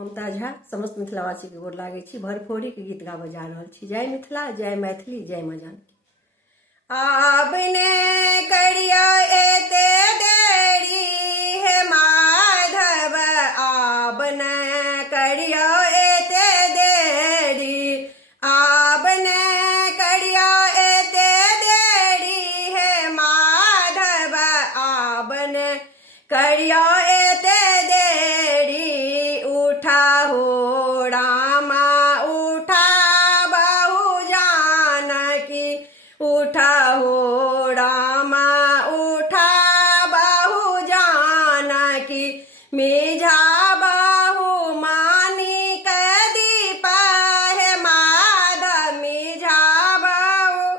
ममता झा समस्त मिथिलावासी के गोर लागे छी। भरफोरी के गीत गाबऽ जा रहल छी। जय मिथिला, जय मैथिली, जय माँ जानकी। आपने करिया एते देरी हे माधव, आपने करिया एते देरी, आपने करिया एते देरी हे माधव, आपने करिया एते देरी। उठा हो रामा उठा बहु जानकी, उठा हो रामा उठा बहु जानकी। मेझा बहु मानिक दीपा हे माधव, मेझा बहु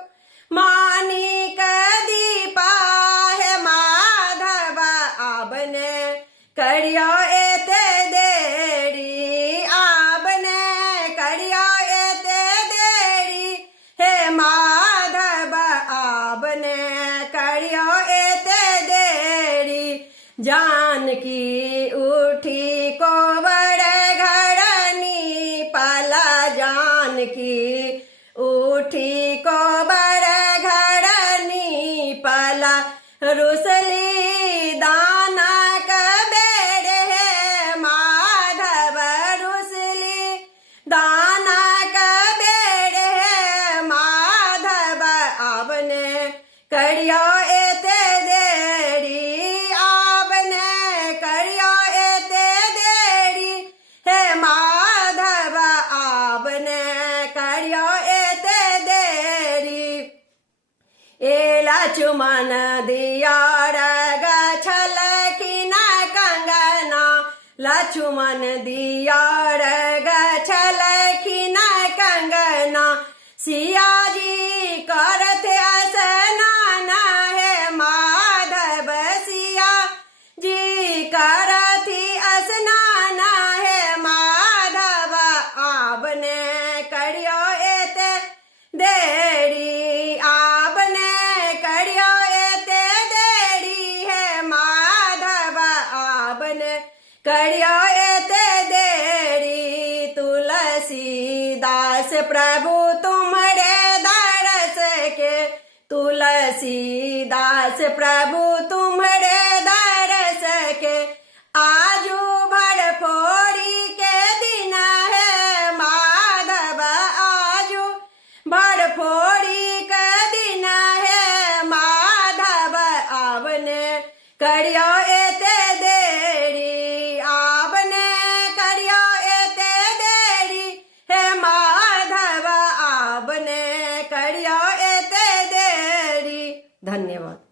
मानिक दीपा हे माधव, आपने करिया एते देरी, आपने करिया एते देरी हे माधव, आपने करिया एते देरी। जानकी उठी को बड़े घरनी पाला, जानकी उठी को बड़े घरनी पाला। रुसली दाना कबेड़ है माधव, रुसली दाना कबेड़ है माधव, आपने करिया एते देरी, आपने करिया एते देरी हे माधव, आपने करिया एते देरी। ए लक्ष्मण दिया रग छलखिन कंगना, लक्ष्मण दिया रग छलखिन कंगना। सिया जी करत स्नान हे माधव, सिया जी करती स्नान हे माधव, आपने करिया एते देरी, आपने करिया एते देरी हे माधव, आपने करिया एते देरी। तुलसीदास प्रभु तुम्हारे दरस के, तुलसीदास प्रभु तुम्हारे दरस के। आजू भरफोरी के दिन है माधव, आजू भरफोरी के दिन है माधव, आपने करिया एते देरी, आपने करिया एते देरी हे माधव, आपने करिया एते देरी। धन्यवाद।